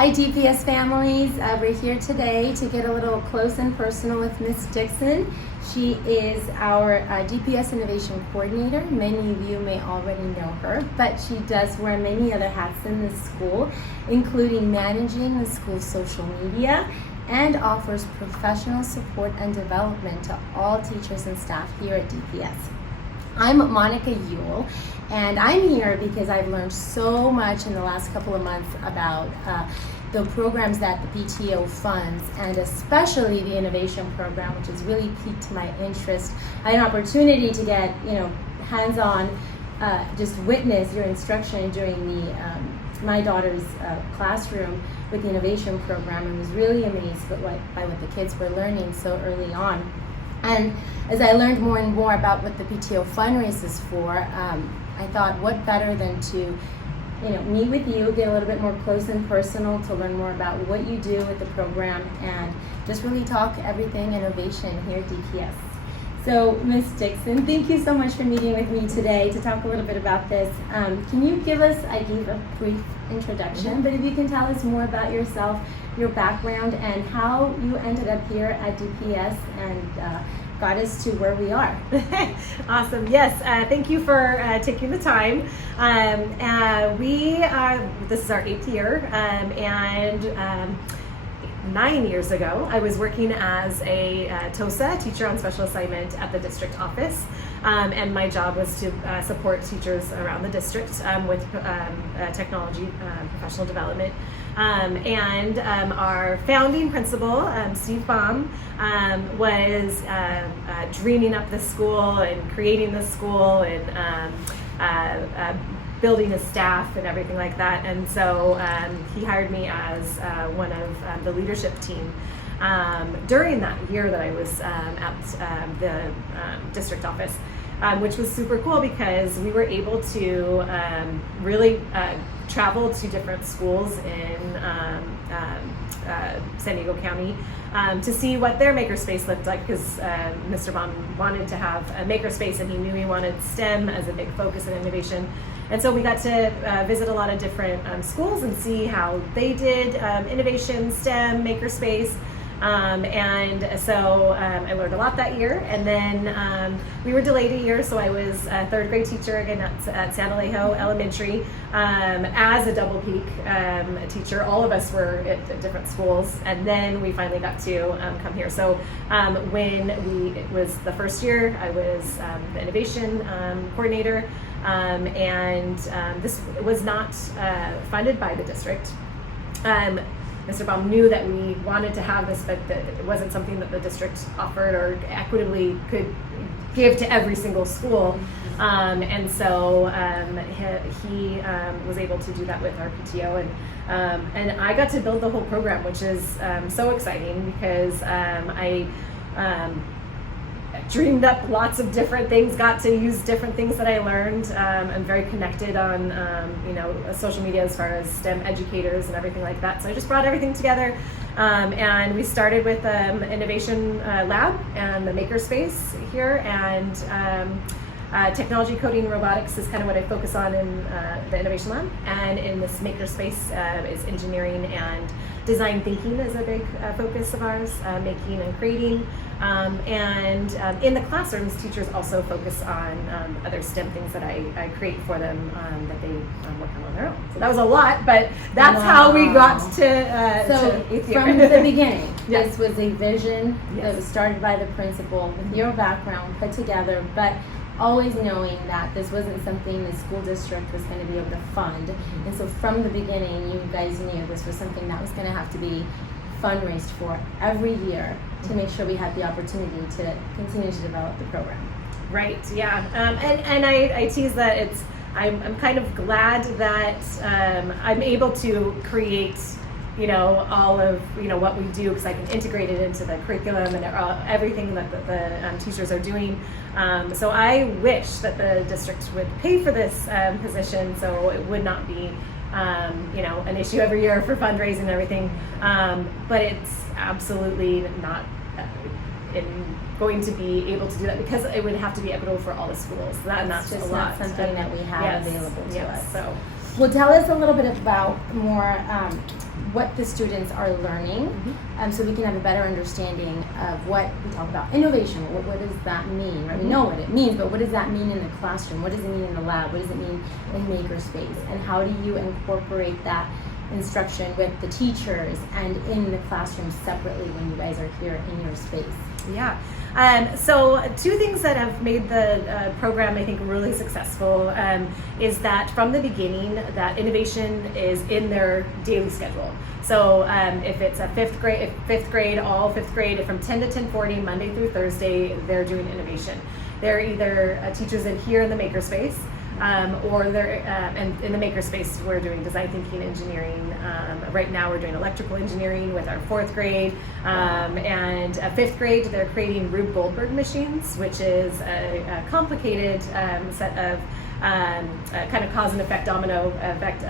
Hi DPS families, we're here today to get a little close and personal with Miss Dixon. She is our DPS Innovation Coordinator. Many of you may already know her, but she does wear many other hats in the school, including managing the school's social media and offers professional support and development to all teachers and staff here at DPS. I'm Monica Ewell, and I'm here because I've learned so much in the last couple of months about the programs that the PTO funds, and especially the innovation program, which has really piqued my interest. I had an opportunity to get, hands-on, just witness your instruction during the my daughter's classroom with the innovation program, and was really amazed by what the kids were learning so early on. And as I learned more and more about what the PTO fundraise is for, I thought, what better than to meet with you, get a little bit more close and personal, to learn more about what you do with the program, and just really talk everything innovation here at DPS. So, Ms. Dixon, thank you so much for meeting with me today to talk a little bit about this. Can you give us, I gave a brief introduction, but if you can tell us more about yourself, your background, and how you ended up here at DPS and got us to where we are. Awesome. Yes. Thank you for taking the time. This is our 8th year, and 9 years ago, I was working as a TOSA, teacher on special assignment, at the district office, and my job was to support teachers around the district with technology, professional development. Our founding principal, Steve Baum, was dreaming up the school and creating the school and building his staff and everything like that. And so he hired me as one of the leadership team during that year that I was at the district office, which was super cool because we were able to really travel to different schools in San Diego County to see what their makerspace looked like, because Mr. Baum wanted to have a makerspace, and he knew he wanted STEM as a big focus in innovation. And so we got to visit a lot of different schools and see how they did innovation, STEM, makerspace. And so I learned a lot that year, and then we were delayed a year, so I was a 3rd grade teacher again at San Alejo Elementary as a double peak teacher. All of us were at different schools, and then we finally got to come here. So it was the first year, I was the innovation coordinator, and this was not funded by the district. Mr. Baum knew that we wanted to have this, but that it wasn't something that the district offered or equitably could give to every single school. And so he was able to do that with our PTO, and I got to build the whole program, which is so exciting because I dreamed up lots of different things, got to use different things that I learned. I'm very connected on social media as far as STEM educators and everything like that. So I just brought everything together, and we started with Innovation Lab and the Makerspace here, and technology, coding, and robotics is kind of what I focus on in the Innovation Lab. And in this Makerspace is engineering and design thinking is a big focus of ours, making and creating. And in the classrooms, teachers also focus on other STEM things that I create for them that they work on their own. So that was a lot, but that's how we got to 8th year. From the beginning, Yes. This was a vision Yes. that was started by the principal with your background put together, but always knowing that this wasn't something the school district was going to be able to fund. And so from the beginning, you guys knew this was something that was going to have to be fundraised for every year to make sure we had the opportunity to continue to develop the program. Right, yeah. And I tease that I'm kind of glad that I'm able to create all of what we do, because I can integrate it into the curriculum and everything that the teachers are doing. So I wish that the district would pay for this position, so it would not be an issue every year for fundraising and everything. But it's absolutely not going to be able to do that, because it would have to be equitable for all the schools. That's just a lot. not something that we have available to us. So Well, tell us a little bit about more what the students are learning, so we can have a better understanding of what we talk about innovation. What does that mean? Right? We know what it means, but what does that mean in the classroom? What does it mean in the lab? What does it mean in makerspace? And how do you incorporate that instruction with the teachers and in the classroom separately when you guys are here in your space? Yeah. So two things that have made the program, I think, really successful is that from the beginning, that innovation is in their daily schedule. So if it's a fifth grade, all fifth grade, from 10 to 10:40, Monday through Thursday, they're doing innovation. They're either teachers here in the makerspace, or they're and in the makerspace we're doing design thinking, engineering. Right now we're doing electrical engineering with our fourth grade, and fifth grade they're creating Rube Goldberg machines, which is a complicated set of kind of cause and effect, domino effect,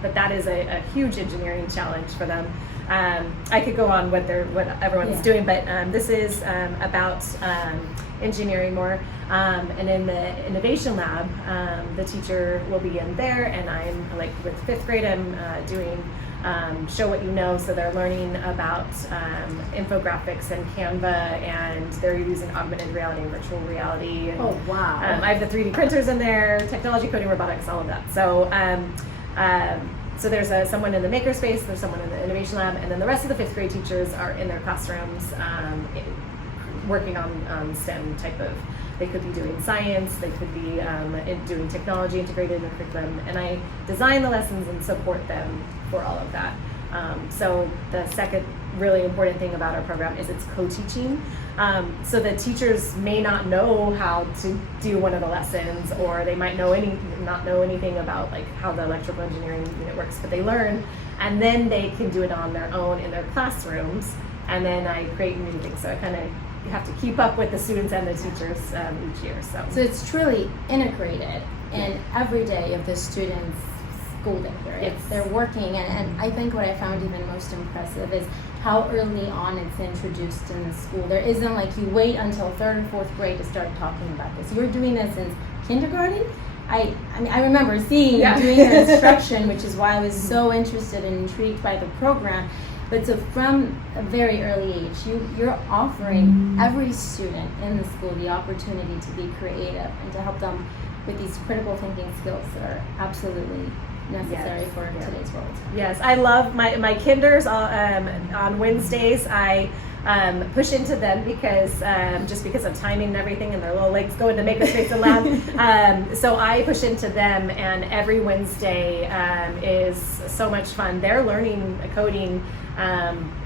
but that is a huge engineering challenge for them. I could go on what everyone's doing, but this is about engineering more. And in the innovation lab, the teacher will be in there, and I'm like with fifth grade, I'm doing show what you know. So they're learning about infographics and Canva, and they're using augmented reality and virtual reality. And, oh wow! I have the 3D printers in there, technology, coding, robotics, all of that. So. So there's someone in the makerspace, there's someone in the innovation lab, and then the rest of the fifth grade teachers are in their classrooms working on STEM type of. They could be doing science, they could be doing technology integrated in the curriculum, and I design the lessons and support them for all of that. So the second really important thing about our program is it's co-teaching. So the teachers may not know how to do one of the lessons, or they might not know anything about like how the electrical engineering unit works, but they learn, and then they can do it on their own in their classrooms, and then I create new things. So I kind of have to keep up with the students and the teachers each year. So it's truly integrated in every day of the students' school day here. Yes. They're working, and I think what I found even most impressive is how early on it's introduced in the school. There isn't like you wait until third or fourth grade to start talking about this. You're doing this since kindergarten. I mean, I remember seeing you doing your instruction, which is why I was so interested and intrigued by the program. But so from a very early age, you're offering every student in the school the opportunity to be creative and to help them with these critical thinking skills that are absolutely necessary for today's world. Yes, I love my kinders. On Wednesdays, I push into them because just because of timing and everything, and their little legs go into makerspace and lab. So I push into them, and every Wednesday is so much fun. They're learning coding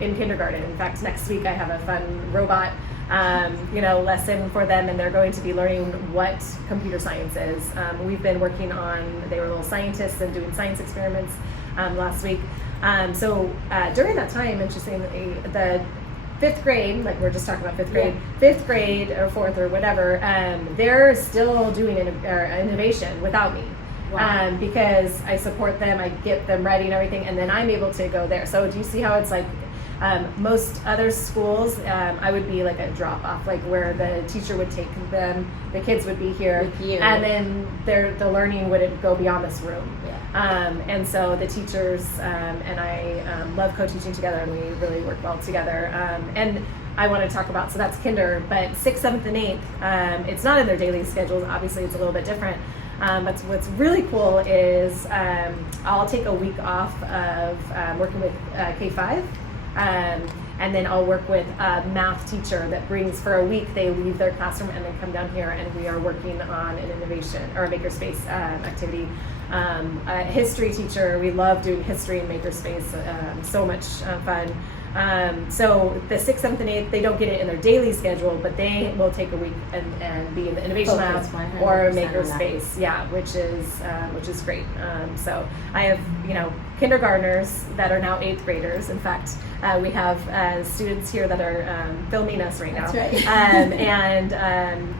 in kindergarten. In fact, next week I have a fun robot lesson for them, and they're going to be learning what computer science is. We've been working on, they were little scientists and doing science experiments last week. So during that time, interestingly, the fifth grade, like we're just talking about fifth grade or fourth or whatever, they're still doing innovation without me. Wow. Because I support them, I get them ready and everything, and then I'm able to go there. So do you see how it's like most other schools, I would be like a drop off, like where the teacher would take them, the kids would be here, and then the learning wouldn't go beyond this room. Yeah. And so the teachers and I love co-teaching together, and we really work well together. And I want to talk about, so that's kinder, but 6th, 7th, and 8th, it's not in their daily schedules. Obviously, it's a little bit different. But what's really cool is I'll take a week off of working with K-5, and then I'll work with a math teacher that brings, for a week, they leave their classroom and then come down here, and we are working on an innovation or a makerspace activity. A history teacher, we love doing history in makerspace, so much fun. So the 6th, 7th, and 8th, they don't get it in their daily schedule, but they will take a week and be in the innovation lab or makerspace, which is great. So I have kindergartners that are now 8th graders. In fact, we have students here that are filming us right now. That's right.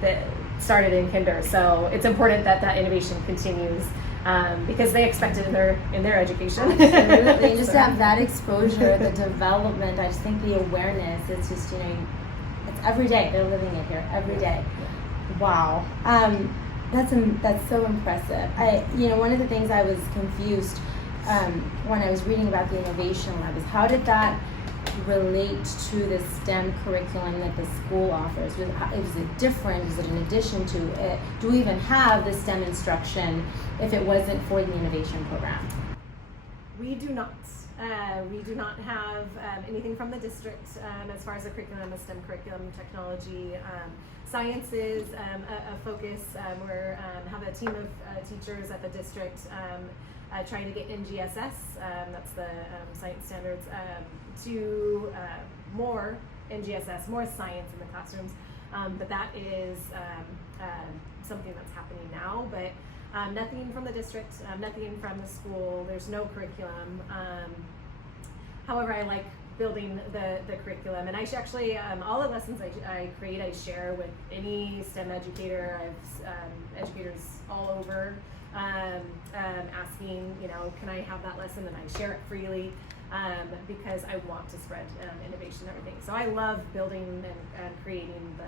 That started in kinder. So it's important that innovation continues. Because they expect it in their education. Absolutely. Just to have that exposure, the development, I just think the awareness, it's just, it's every day. They're living it here every day. Wow. That's so impressive. One of the things I was confused when I was reading about the Innovation Lab is how did that relate to the STEM curriculum that the school offers? Was it different? Was it in addition to it? Do we even have the STEM instruction if it wasn't for the Innovation Program? We do not. We do not have anything from the district as far as the curriculum, the STEM curriculum, technology. Science is a focus. We have a team of teachers at the district trying to get NGSS, that's the science standards, to more NGSS, more science in the classrooms. But that is something that's happening now. But nothing from the district, nothing from the school. There's no curriculum. However, I like building the curriculum, and I actually all the lessons I create, I share with any STEM educator. I've educators all over asking, can I have that lesson, and I share it freely because I want to spread innovation and everything. So I love building and creating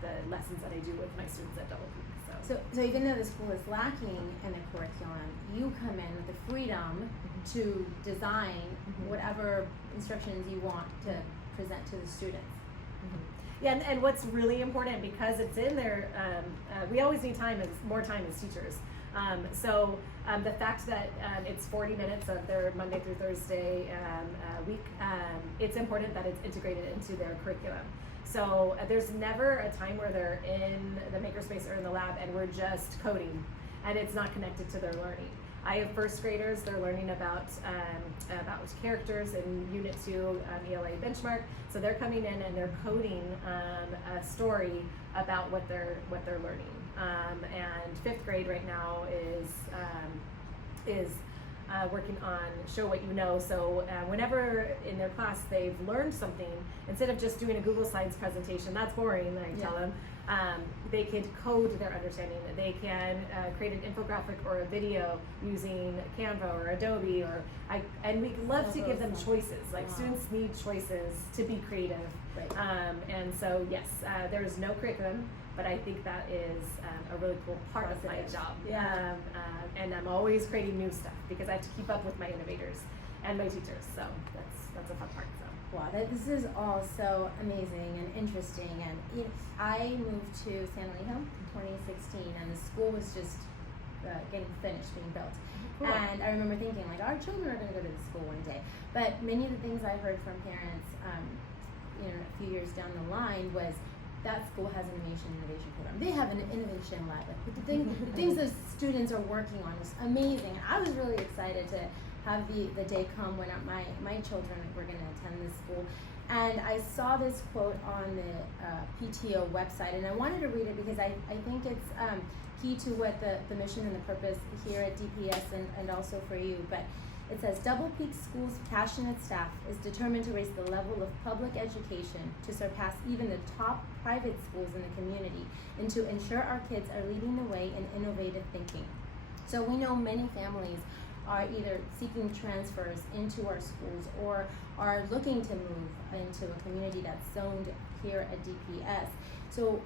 the lessons that I do with my students at Double Peak. So even though the school is lacking in a curriculum, you come in with the freedom to design whatever instructions you want to present to the students. Yeah, and what's really important, because it's in there, we always need more time as teachers. So the fact that it's 40 minutes of their Monday through Thursday week, it's important that it's integrated into their curriculum. So there's never a time where they're in the makerspace or in the lab and we're just coding and it's not connected to their learning. I have first graders, they're learning about characters in Unit 2 ELA benchmark. So they're coming in and they're coding a story about what they're learning. And fifth grade right now is working on Show What You Know. So whenever in their class they've learned something, instead of just doing a Google Slides presentation, that's boring, I tell them, they could code their understanding. They can create an infographic or a video using Canva or Adobe, and we love to give them choices. Like students need choices to be creative. Right. And so yes, there is no curriculum, but I think that is a really cool part of my job. Yeah. And I'm always creating new stuff because I have to keep up with my innovators and my teachers. So that's a fun part. So. Wow, this is all so amazing and interesting. And I moved to San Elijo in 2016, and the school was just getting finished, being built. Cool. And I remember thinking, like, our children are going to go to the school one day. But many of the things I heard from parents, a few years down the line was that school has an innovation program. They have an innovation lab. Like, the things those students are working on is amazing. I was really excited to have the day come when my children were going to attend this school. And I saw this quote on the PTO website, and I wanted to read it because I think it's key to what the mission and the purpose here at DPS and also for you. But it says, Double Peak School's passionate staff is determined to raise the level of public education to surpass even the top private schools in the community and to ensure our kids are leading the way in innovative thinking. So we know many families are either seeking transfers into our schools or are looking to move into a community that's zoned here at DPS. So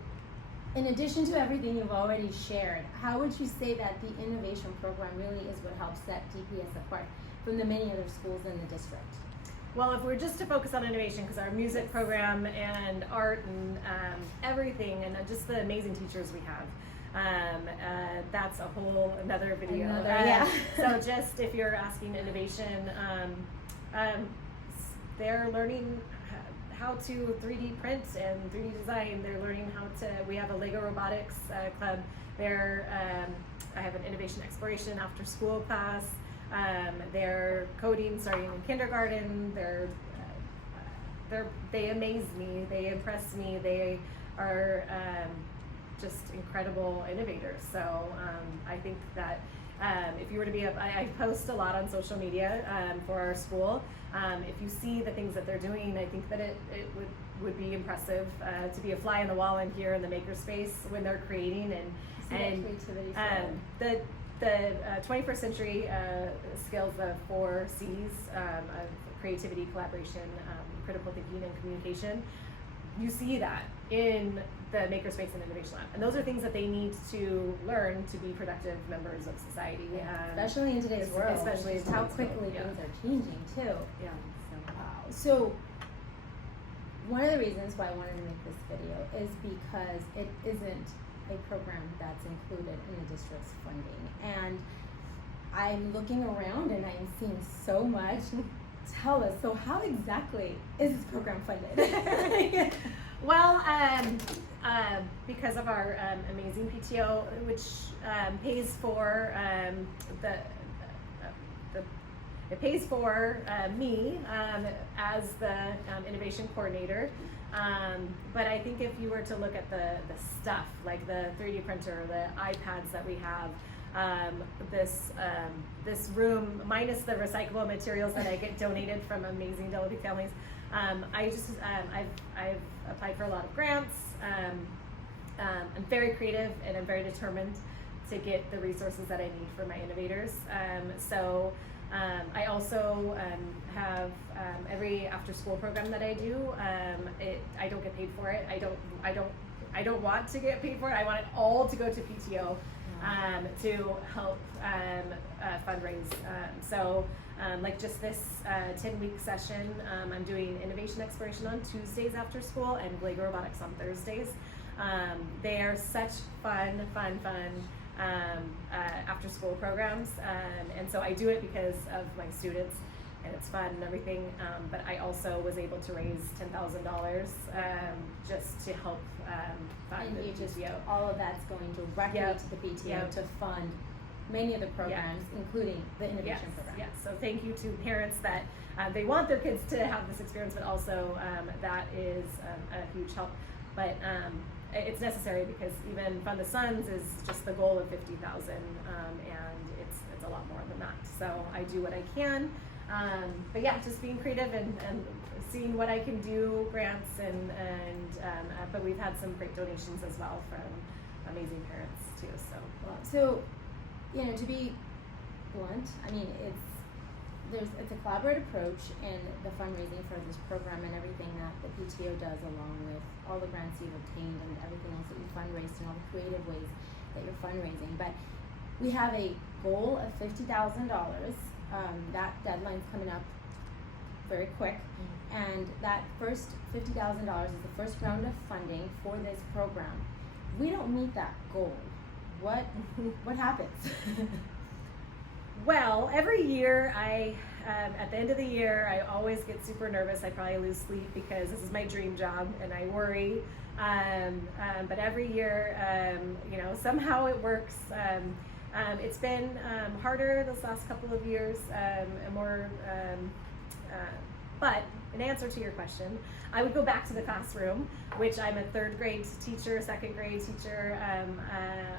in addition to everything you've already shared, how would you say that the innovation program really is what helps set DPS apart from the many other schools in the district? Well, if we're just to focus on innovation, because our music program and art and everything, and just the amazing teachers we have, that's a whole another video. So just if you're asking innovation, they're learning how to 3D print and 3D design. They're learning how to, we have a Lego robotics club. I have an innovation exploration after school class. They're coding starting in kindergarten. They amaze me, they impress me, they are just incredible innovators. So I think that if you were to be I post a lot on social media for our school. If you see the things that they're doing, I think that it would be impressive to be a fly on the wall in here in the makerspace when they're creating and the 21st century skills, the 4 C's of creativity, collaboration, critical thinking, and communication. you see that in the Makerspace and Innovation Lab, and those are things that they need to learn to be productive members of society, especially in today's world. Especially just how quickly things are changing too. Yeah. So one of the reasons why I wanted to make this video is because it isn't a program that's included in the district's funding, and I'm looking around and I'm seeing so much. Tell us, so how exactly is this program funded? Well, because of our amazing PTO, which pays for it pays for me as the innovation coordinator. But I think if you were to look at the stuff, like the 3D printer, the iPads that we have, this room, minus the recyclable materials that I get donated from amazing Delaby families, I've applied for a lot of grants. I'm very creative and I'm very determined to get the resources that I need for my innovators. I also have every after-school program that I do. I don't get paid for it. I don't want to get paid for it. I want it all to go to PTO to help fundraise. Like just this 10-week session, I'm doing innovation exploration on Tuesdays after school and Lego robotics on Thursdays. They are such fun after school programs, and so I do it because of my students, and it's fun and everything, but I also was able to raise $10,000 just to help fund the PTO. All of that's going directly to the PTO to fund many of the programs, including the innovation program. Yes, so thank you to parents that they want their kids to have this experience, but also that is a huge help. But it's necessary because even Fund the Sons is just the goal of 50,000, and it's a lot more than that. So I do what I can, but yeah, just being creative and seeing what I can do, grants but we've had some great donations as well from amazing parents too. So to be blunt, I mean it's a collaborative approach in the fundraising for this program and everything that the PTO does, along with all the grants you've obtained and everything else that you fundraised and all the creative ways that you're fundraising. But we have a goal of $50,000. That deadline's coming up very quick, and that first $50,000 is the first round of funding for this program. We don't meet that goal. What happens? Well, every year at the end of the year, I always get super nervous. I probably lose sleep because this is my dream job and I worry. But every year, somehow it works. It's been harder this last couple of years, but in answer to your question, I would go back to the classroom, which I'm a third grade teacher, second grade teacher,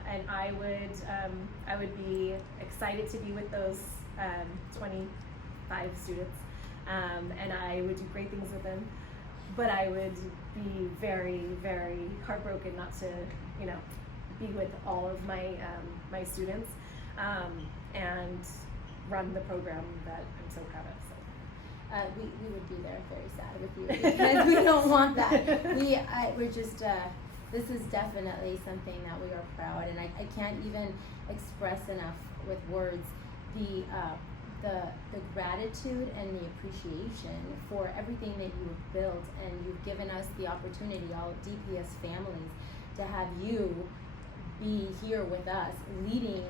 and I would be excited to be with those 25 students, and I would do great things with them. But I would be very, very heartbroken not to, be with all of my students and run the program that I'm so proud of. So. We would be there very sad with you because we don't want that. We're just, this is definitely something that we are proud, and I can't even express enough with words the gratitude and the appreciation for everything that you have built, and you've given us the opportunity, all DPS families, to have you be here with us, leading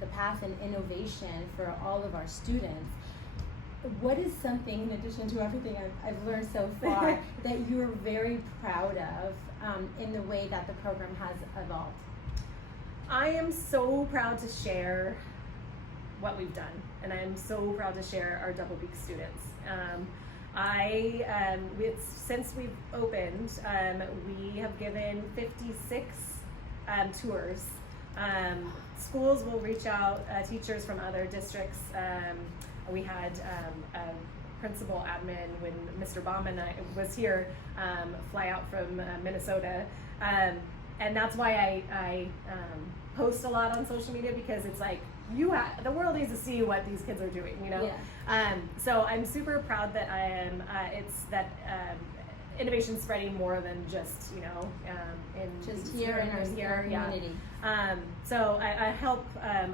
the path in innovation for all of our students. What is something, in addition to everything I've learned so far, that you're very proud of in the way that the program has evolved? I am so proud to share what we've done, and I'm so proud to share our Double Beak students. Since we've opened, we have given 56 tours. Schools will reach out, teachers from other districts. We had a principal admin when Mr. Bauman was here fly out from Minnesota, and that's why I post a lot on social media, because it's like the world needs to see what these kids are doing, Yeah. So I'm super proud that innovation spreading more than just, in Just here in our community. So I help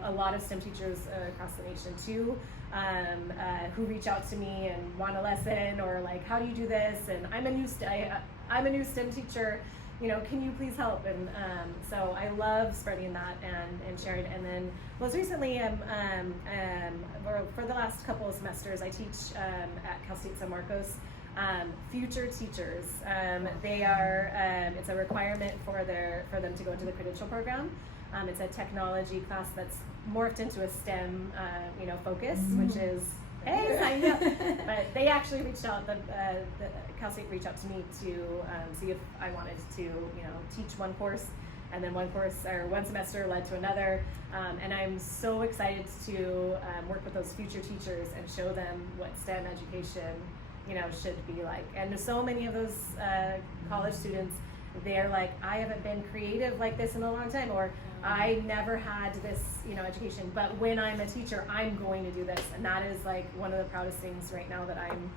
a lot of STEM teachers across the nation too, who reach out to me and want a lesson, or like, how do you do this? And I'm a new STEM teacher. Can you please help? And so I love spreading that and sharing. And then most recently, for the last couple of semesters, I teach at Cal State San Marcos. Future teachers. They are. It's a requirement for them to go into the credential program. It's a technology class that's morphed into a STEM, focus, which is. Hey, sign up. But they actually reached out. The Cal State reached out to me to see if I wanted to, teach one course, and then one semester led to another. And I'm so excited to work with those future teachers and show them what STEM education, should be like. And so many of those college students, they're like, I haven't been creative like this in a long time, or I never had this, education, but when I'm a teacher, I'm going to do this. And that is like one of the proudest things right now that I'm,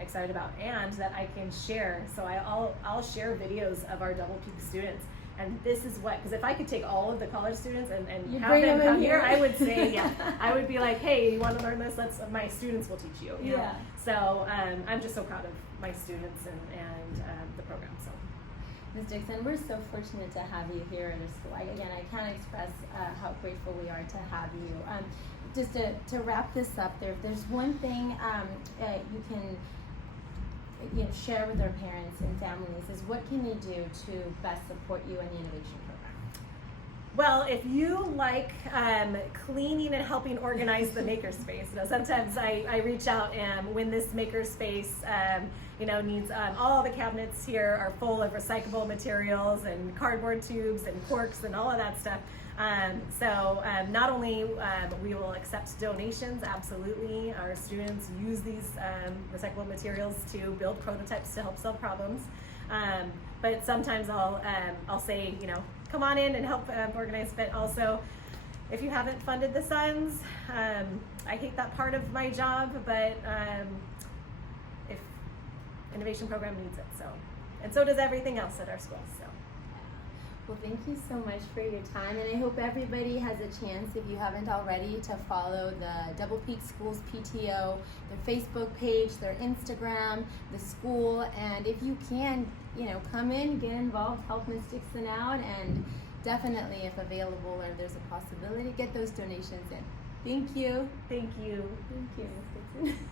excited about, and that I can share. So I'll share videos of our Double Peak students. And this is because if I could take all of the college students and have them come here, I would say, I would be like, hey, you want to learn this? My students will teach you. You know? So I'm just so proud of my students and the program. So. Ms. Dixon, we're so fortunate to have you here at our school. I can't express how grateful we are to have you. Just to wrap this up, there's one thing you can share with our parents and families is, what can they do to best support you in the innovation program? Well, if you like cleaning and helping organize the makerspace, sometimes I reach out, and when this makerspace needs all the cabinets here are full of recyclable materials and cardboard tubes and corks and all of that stuff. So not only we will accept donations, absolutely. Our students use these recyclable materials to build prototypes to help solve problems. But sometimes I'll say, come on in and help organize. But also, if you haven't funded the Suns, I hate that part of my job, but if innovation program needs it, and so does everything else at our school. So. Well, thank you so much for your time, and I hope everybody has a chance, if you haven't already, to follow the Double Peak Schools PTO, their Facebook page, their Instagram, the school, and if you can, come in, get involved, help Ms. Dixon out, and definitely, if available or there's a possibility, get those donations in. Thank you. Thank you. Thank you, Ms. Dixon.